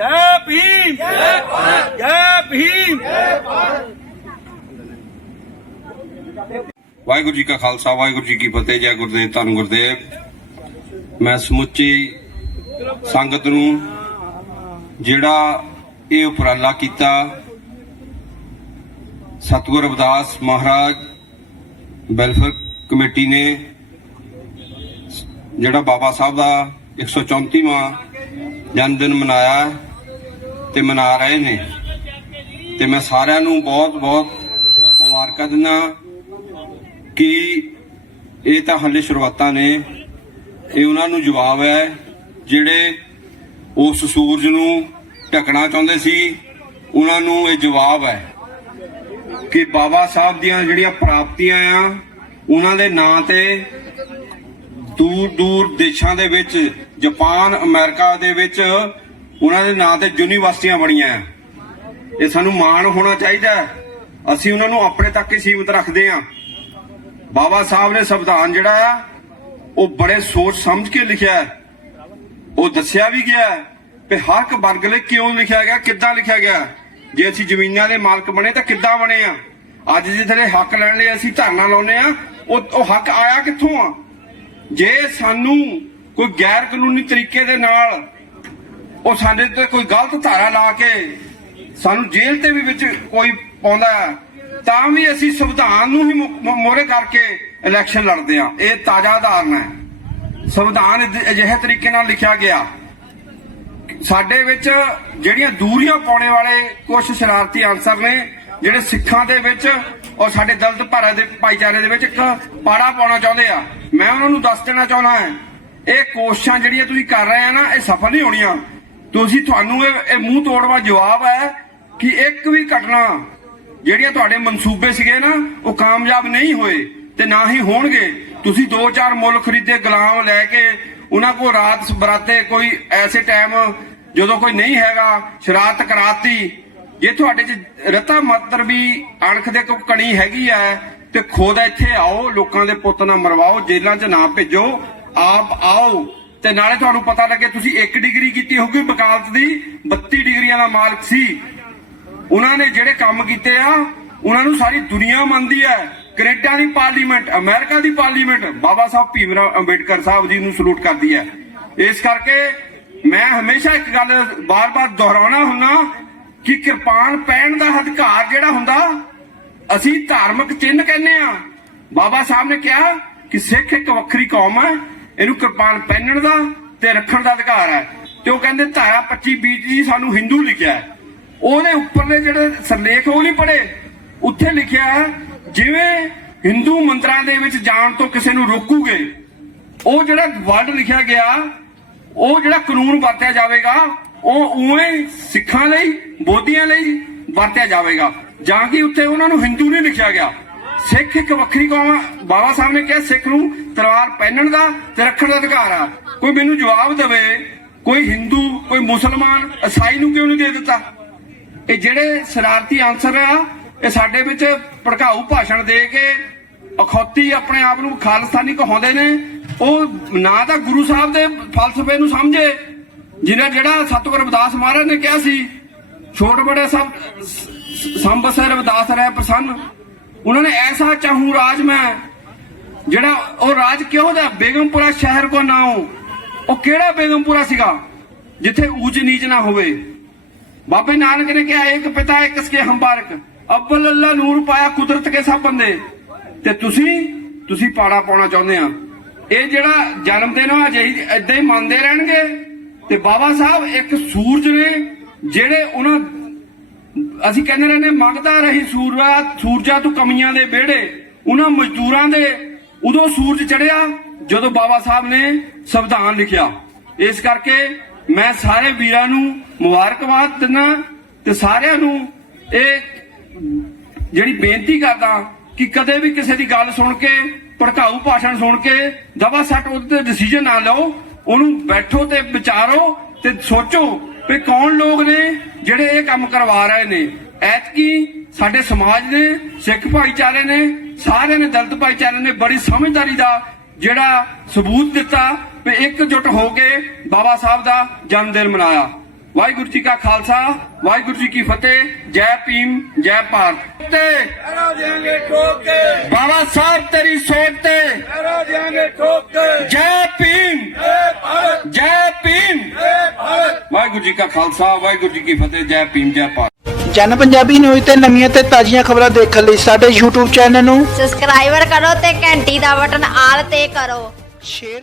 ਜੈ ਭੀਮ। ਜੈ ਭਾਰਤ ਜੈ ਭੀਮ। ਵਾਹਿਗੁਰੂ ਜੀ ਕਾ ਖਾਲਸਾ, ਵਾਹਿਗੁਰੂ ਜੀ ਕੀ ਫਤਿਹ, ਜੈ ਗੁਰਦੇਵ, ਧੰਨ ਗੁਰਦੇਵ। ਮੈਂ ਸਮੁੱਚੀ ਸੰਗਤ ਨੂੰ ਜਿਹੜਾ ਇਹ ਉਪਰਾਲਾ ਕੀਤਾ, ਸਤਿਗੁਰ ਅਵਦਾਸ ਮਹਾਰਾਜ, ਵੈਲਫੇਅਰ ਕਮੇਟੀ ਨੇ, ਜਿਹੜਾ ਬਾਬਾ ਸਾਹਿਬ ਦਾ 134ਵਾਂ ਜਨਮ ਦਿਨ ਮਨਾਇਆ ਤੇ ਮਨਾ ਰਹੇ ਨੇ। ਤੇ ਮੈਂ ਸਾਰਿਆਂ ਨੂੰ ਬਹੁਤ ਬਹੁਤ ਮੁਬਾਰਕਾਂ ਦਿੰਦਾ ਕਿ ਇਹ ਤਾਂ ਹੱਲੇ ਸ਼ੁਰੂਆਤਾਂ ਨੇ। ਇਹ ਉਹਨਾਂ ਨੂੰ ਜਵਾਬ ਹੈ ਜਿਹੜੇ ਉਸ ਸੂਰਜ ਨੂੰ ਢਕਣਾ ਚਾਹੁੰਦੇ ਸੀ। ਉਹਨਾਂ ਨੂੰ ਇਹ ਜਵਾਬ ਹੈ ਕਿ ਬਾਬਾ ਸਾਹਿਬ ਦੀਆਂ ਜਿਹੜੀਆਂ ਪ੍ਰਾਪਤੀਆਂ ਆ, ਉਹਨਾਂ ਦੇ ਨਾਂ ਤੇ ਦੂਰ ਦੂਰ ਦੇਸ਼ਾਂ ਦੇ ਵਿੱਚ, ਜਾਪਾਨ, ਅਮਰੀਕਾ ਦੇ ਵਿੱਚ ਉਹਨਾਂ ਦੇ ਨਾਂ ਤੇ ਯੂਨੀਵਰਸਿਟੀਆਂ ਬਣੀਆਂ। ਇਹ ਸਾਨੂੰ ਮਾਣ ਹੋਣਾ ਚਾਹੀਦਾ ਅਸੀਂ ਉਹਨਾਂ ਨੂੰ ਆਪਣੇ ਤੱਕ ਹੀ ਸੀਮਿਤ ਰੱਖਦੇ ਹਾਂ। ਬਾਬਾ ਸਾਹਿਬ ਨੇ ਸੰਵਿਧਾਨ ਜਿਹੜਾ ਆ, ਉਹ ਬੜੇ ਸੋਚ ਸਮਝ ਕੇ ਲਿਖਿਆ ਉਹ ਦੱਸਿਆ ਵੀ ਗਿਆ ਕਿ ਹਰ ਇੱਕ ਵਰਗ ਲਈ ਕਿਉਂ ਲਿਖਿਆ ਗਿਆ, ਕਿੱਦਾਂ ਲਿਖਿਆ ਗਿਆ। ਜੇ ਅਸੀਂ ਜ਼ਮੀਨਾਂ ਦੇ ਮਾਲਕ ਬਣੇ ਤਾਂ ਕਿੱਦਾਂ ਬਣੇ ਆ? ਅੱਜ ਜਿਹੜੇ ਹੱਕ ਲੈਣ ਲਈ ਅਸੀਂ ਧਰਨਾ ਲਾਉਨੇ ਆ ਉਹ ਉਹ ਹੱਕ ਆਇਆ ਕਿੱਥੋਂ ਆ? ਜੇ ਸਾਨੂੰ ਕੋਈ ਗੈਰ ਕਾਨੂੰਨੀ ਤਰੀਕੇ ਦੇ ਨਾਲ ਉਹ ਸਾਡੇ ਤੇ ਕੋਈ ਗਲਤ ਧਾਰਾ ਲਾ ਕੇ ਸਾਨੂੰ ਜੇਲ੍ਹ ਤੇ ਵੀ ਵਿੱਚ ਕੋਈ ਪਾਉਂਦਾ ਹੈ, ਤਾਂ ਵੀ ਅਸੀਂ ਸੰਵਿਧਾਨ ਨੂੰ ਹੀ ਮੋਰੇ ਕਰਕੇ ਇਲੈਕਸ਼ਨ ਲੜਦੇ ਆ ਇਹ ਤਾਜ਼ਾ ਉਦਾਹਰਨ ਹੈ। ਸੰਵਿਧਾਨ ਅਜਿਹੇ ਤਰੀਕੇ ਨਾਲ ਲਿਖਿਆ ਗਿਆ। ਸਾਡੇ ਵਿੱਚ ਜਿਹੜੀਆਂ ਦੂਰੀਆਂ ਪਾਉਣੇ ਵਾਲੇ ਕੁਝ ਸ਼ਰਾਰਤੀ ਅਨਸਰ ਨੇ ਜਿਹੜੇ ਸਿੱਖਾਂ ਦੇ ਵਿੱਚ ਔਰ ਸਾਡੇ ਦਲਤ ਭਾਰਤ ਦੇ ਭਾਈਚਾਰੇ ਦੇ ਵਿੱਚ ਇੱਕ ਪਾੜਾ ਪਾਉਣਾ ਚਾਹੁੰਦੇ ਆ। ਮੈਂ ਉਹਨਾਂ ਨੂੰ ਦੱਸ ਦੇਣਾ ਚਾਹੁੰਦਾ ਹਾਂ ਇਹ ਕੋਸ਼ਿਸ਼ਾਂ ਜਿਹੜੀਆਂ ਤੁਸੀਂ ਕਰ ਰਹੇ ਆ ਨਾ ਇਹ ਸਫਲ ਨਹੀਂ ਹੋਣੀਆਂ। ਤੁਸੀਂ ਤੁਹਾਨੂੰ ਇਹ ਇਹ ਮੂੰਹ ਤੋੜਵਾ ਜਵਾਬ ਹੈ ਕਿ ਇੱਕ ਵੀ ਘਟਨਾ ਜਿਹੜੀਆਂ ਤੁਹਾਡੇ ਮਨਸੂਬੇ ਸੀਗੇ ਨਾ, ਉਹ ਕਾਮਯਾਬ ਨਹੀਂ ਹੋਏ ਤੇ ਨਾ ਹੀ ਹੋਣਗੇ। ਤੁਸੀਂ ਦੋ ਚਾਰ ਮੁੱਲ ਖਰੀਦੇ, ਗੁਲਾਮ ਲੈ ਕੇ ਉਹਨਾਂ ਕੋ ਰਾਤ ਬਰਾਤੇ ਕੋਈ ਐਸੇ ਟਾਈਮ ਜਦੋਂ ਕੋਈ ਨਹੀਂ ਹੈਗਾ, ਸ਼ਰਾਰਤ ਕਰਾਤੀ। ਜੇ ਤੁਹਾਡੇ ਚ ਰਤਾ ਮਾਤਰ ਵੀ ਅਣਖ ਦੇ ਕੋਈ ਕਣੀ ਹੈਗੀ ਐ ਤੇ ਖੁਦ ਇੱਥੇ ਆਓ, ਲੋਕਾਂ ਦੇ ਪੁੱਤ ਨਾ ਮਰਵਾਓ, ਜੇਲ੍ਹਾਂ 'ਚ ਨਾ ਭੇਜੋ, ਆਪ ਆਓ। ਤੇ ਨਾਲੇ ਤੁਹਾਨੂੰ ਪਤਾ ਲੱਗੇ ਤੁਸੀਂ ਇੱਕ ਡਿਗਰੀ ਕੀਤੀ ਹੋਊਗੀ ਵਕਾਲਤ ਦੀ 32 ਡਿਗਰੀਆਂ ਦਾ ਮਾਲਕ ਸੀ। ਉਹਨਾਂ ਨੇ ਜਿਹੜੇ ਕੰਮ ਕੀਤੇ ਆ, ਉਹਨਾਂ ਨੂੰ ਸਾਰੀ ਦੁਨੀਆ ਮੰਨਦੀ ਹੈ। ਕੈਨੇਡਾ ਦੀ ਪਾਰਲੀਮੈਂਟ, ਅਮਰੀਕਾ ਦੀ ਪਾਰਲੀਮੈਂਟ, ਬਾਬਾ ਸਾਹਿਬ ਭੀਮਰਾਵ ਅੰਬੇਡਕਰ ਸਾਹਿਬ ਜੀ ਨੂੰ ਸਲੂਟ ਕਰਦੀ ਹੈ। ਇਸ ਕਰਕੇ ਮੈਂ ਹਮੇਸ਼ਾ ਇੱਕ ਗੱਲ ਬਾਰ-ਬਾਰ ਦੁਹਰਾਉਣਾ ਹੁੰਨਾ ਕਿ ਕਿਰਪਾਨ ਪਹਿਨ ਦਾ ਅਧਿਕਾਰ ਜਿਹੜਾ ਹੁੰਦਾ, ਅਸੀਂ ਧਾਰਮਿਕ ਚਿੰਨ੍ਹ ਕਹਿੰਦੇ ਆ ਬਾਬਾ ਸਾਹਿਬ ਨੇ ਕਿਹਾ ਕਿ ਸਿੱਖ ਇੱਕ ਵੱਖਰੀ ਕੌਮ ਹੈ ਇਹਨੂੰ ਕਿਰਪਾਨ ਪਹਿਨਣ ਦਾ ਤੇ ਰੱਖਣ ਦਾ ਅਧਿਕਾਰ ਹੈ। ਤੇ ਉਹ ਕਹਿੰਦੇ ਧਾਰਾ 25 ਬੀਜ ਜੀ ਸਾਨੂੰ ਹਿੰਦੂ ਲਿਖਿਆ ਹੈ। ਉਹਦੇ ਉੱਪਰਲੇ ਜਿਹੜੇ ਸਰਲੇਖ ਉਹ ਨਹੀਂ ਪੜੇ ਉੱਥੇ ਲਿਖਿਆ ਜਿਵੇਂ ਹਿੰਦੂ ਮੰਦਰਾਂ ਦੇ ਵਿੱਚ ਜਾਣ ਤੋਂ ਕਿਸੇ ਨੂੰ ਰੋਕੂਗੇ, ਉਹ ਜਿਹੜਾ ਵਰਡ ਲਿਖਿਆ ਗਿਆ, ਉਹ ਜਿਹੜਾ ਕਾਨੂੰਨ ਵਰਤਿਆ ਜਾਵੇਗਾ, ਉਹ ਉਵੇਂ ਸਿੱਖਾਂ ਲਈ, ਬੋਧੀਆਂ ਲਈ ਵਰਤਿਆ ਜਾਵੇਗਾ। ਜਾਂ ਕਿ ਉੱਥੇ ਉਹਨਾਂ ਨੂੰ ਹਿੰਦੂ ਨਹੀਂ ਲਿਖਿਆ ਗਿਆ। ਸਿੱਖ ਇੱਕ ਵੱਖਰੀ ਕੌਮ ਆ। ਬਾਬਾ ਸਾਹਿਬ ਨੇ ਕਿਹਾ, ਸਿੱਖ ਨੂੰ ਤਲਵਾਰ ਪਹਿਨਣ ਦਾ ਤੇ ਰੱਖਣ ਦਾ ਅਧਿਕਾਰ ਆ। ਕੋਈ ਮੈਨੂੰ ਜਵਾਬ ਦੇਵੇ, ਕੋਈ ਹਿੰਦੂ, ਕੋਈ ਮੁਸਲਮਾਨ ਈਸਾਈ ਨੂੰ ਕਿਉਂ ਨਹੀਂ ਦੇ ਦਿੱਤਾ? ਇਹ ਜਿਹੜੇ ਸ਼ਰਾਰਤੀ ਆਨਸਰ ਆ, ਇਹ ਸਾਡੇ ਵਿੱਚ ਭੜਕਾਊ ਭਾਸ਼ਣ ਦੇ ਕੇ ਅਖੌਤੀ ਆਪਣੇ ਆਪ ਨੂੰ ਖਾਲਸਤਾਨੀ ਕਹਾਉਂਦੇ ਨੇ। ਉਹ ਨਾ ਤਾਂ ਗੁਰੂ ਸਾਹਿਬ ਦੇ ਫਲਸਫੇ ਨੂੰ ਸਮਝੇ ਜਿਹਨੇ ਜਿਹੜਾ ਸਤਿਗੁਰ ਰਵਿਦਾਸ ਮਹਾਰਾਜ ਨੇ ਕਿਹਾ ਸੀ ਛੋਟ ਬੜੇ ਸਭ ਸੰਭ ਸੇ ਰਵਿਦਾਸ ਰਹਿ ਪ੍ਰਸੰਨ। ਉਹਨਾਂ ਨੇ ਐਸਾ ਚਾਹੂੰ ਰਾਜ ਮੈਂ, ਜਿਹੜਾ ਉਹ ਰਾਜ ਕਿਉਂ ਦਾ ਬੇਗਮਪੁਰਾ ਸ਼ਹਿਰ ਕੋ ਨਾਉ ਉਹ ਕਿਹੜਾ ਬੇਗਮਪੁਰਾ ਸੀਗਾ, ਜਿੱਥੇ ਊਚ ਨੀਚ ਨਾ ਹੋਵੇ। ਬਾਬੇ ਨਾਨਕ ਨੇ ਕਿਹਾ, ਇੱਕ ਪਿਤਾ, ਇੱਕ ਸਕੇ ਹੰਬਾਰਕ। ਅਵਲ ਅੱਲਾ ਨੂਰ ਪਾਇਆ ਕੁਦਰਤ ਕੇ ਸਭ ਬੰਦੇ। ਤੇ ਤੁਸੀਂ ਤੁਸੀਂ ਪਾੜਾ ਪਾਉਣਾ ਚਾਹੁੰਦੇ ਆ। ਇਹ ਜਿਹੜਾ ਜਨਮ ਦਿਨ ਆ, ਅਜਿਹੀ ਏਦਾਂ ਹੀ ਮੰਨਦੇ ਰਹਿਣਗੇ। ਤੇ ਬਾਬਾ ਸਾਹਿਬ ਇੱਕ ਸੂਰਜ ਨੇ, ਜਿਹੜੇ ਉਹਨਾਂ ਅਸੀਂ ਕਹਿੰਦੇ ਰਹਿੰਦੇ ਮੰਗਦਾ ਰਹੀ ਸੂਰਜਾ ਸੂਰਜਾ ਤੂੰ ਕਮੀਆਂ ਦੇ ਵਿਹੜੇ, ਉਹਨਾਂ ਮਜ਼ਦੂਰਾਂ ਦੇ। ਉਦੋਂ ਸੂਰਜ ਚੜਿਆ ਜਦੋਂ ਬਾਬਾ ਸਾਹਿਬ ਨੇ ਸੰਵਿਧਾਨ ਲਿਖਿਆ। ਇਸ ਕਰਕੇ ਮੈਂ ਸਾਰੇ ਵੀਰਾਂ ਨੂੰ ਮੁਬਾਰਕਬਾਦ ਦਿੰਦਾ ਤੇ ਸਾਰਿਆਂ ਨੂੰ ਇਹ ਜਿਹੜੀ ਬੇਨਤੀ ਕਰਦਾ ਕਿ ਕਦੇ ਵੀ ਕਿਸੇ ਦੀ ਗੱਲ ਸੁਣ ਕੇ, ਭੜਕਾਊ ਭਾਸ਼ਣ ਸੁਣ ਕੇ, ਦਵਾ ਸੱਟ ਉਹਦੇ ਤੇ ਡਿਸੀਜਨ ਨਾ ਲਓ, ਉਹਨੂੰ ਬੈਠੋ ਤੇ ਵਿਚਾਰੋ ਤੇ ਸੋਚੋ ਵੀ ਕੌਣ ਲੋਕ ਨੇ ਜਿਹੜੇ ਇਹ ਕੰਮ ਕਰਵਾ ਰਹੇ ਨੇ? ਐਤਕੀ ਸਾਡੇ ਸਮਾਜ ਨੇ ਸਿੱਖ ਭਾਈਚਾਰੇ ਨੇ ਸਾਰਿਆਂ ਨੇ ਦਲਿਤ ਭਾਈਚਾਰੇ ਨੇ ਬੜੀ ਸਮਝਦਾਰੀ ਦਾ ਜਿਹੜਾ ਸਬੂਤ ਦਿੱਤਾ ਵੀ ਇਕਜੁੱਟ ਹੋ ਕੇ ਬਾਬਾ ਸਾਹਿਬ ਦਾ ਜਨਮ ਦਿਨ ਮਨਾਇਆ। ਵਾਹਿਗੁਰੂ ਜੀ ਕਾ ਖਾਲਸਾ ਵਾਹਿਗੁਰੂ ਜੀ ਕੀ ਫਤਿਹ ਜੈ ਭੀਮ ਜੈ ਭਾਰਤ। ਤੇ ਪੈਰਾ ਦੇਾਂਗੇ ਠੋਕ। ਕੇ ਬਾਬਾ ਸਾਹਿਬ ਤੇਰੀ ਸੋਚ ਤੇ। ਪੈਰਾ ਦੇਾਂਗੇ ਠੋਕ। ਕੇ ਜੈ ਵਾਹਿਗੁਰੂ ਜੀ ਕਾ ਖਾਲਸਾ ਵਾਹਿਗੁਰੂ ਜੀ ਕੀ ਫਤਿਹ ਜੈ ਭੀਮ ਜੈ ਭਾਰਤ। ਜਨ ਪੰਜਾਬੀ ਨਿਊਜ਼ ਤੇ ਨਵੀਆਂ ਤੇ ਤਾਜ਼ੀਆਂ ਖਬਰਾਂ ਦੇਖਣ ਲਈ ਸਾਡੇ YouTube ਚੈਨਲ ਨੂੰ ਸਬਸਕ੍ਰਾਈਬਰ ਕਰੋ ਤੇ ਘੰਟੀ ਦਾ ਬਟਨ ਆਲ ਤੇ ਕਰੋ। ਸ਼ੇਅਰ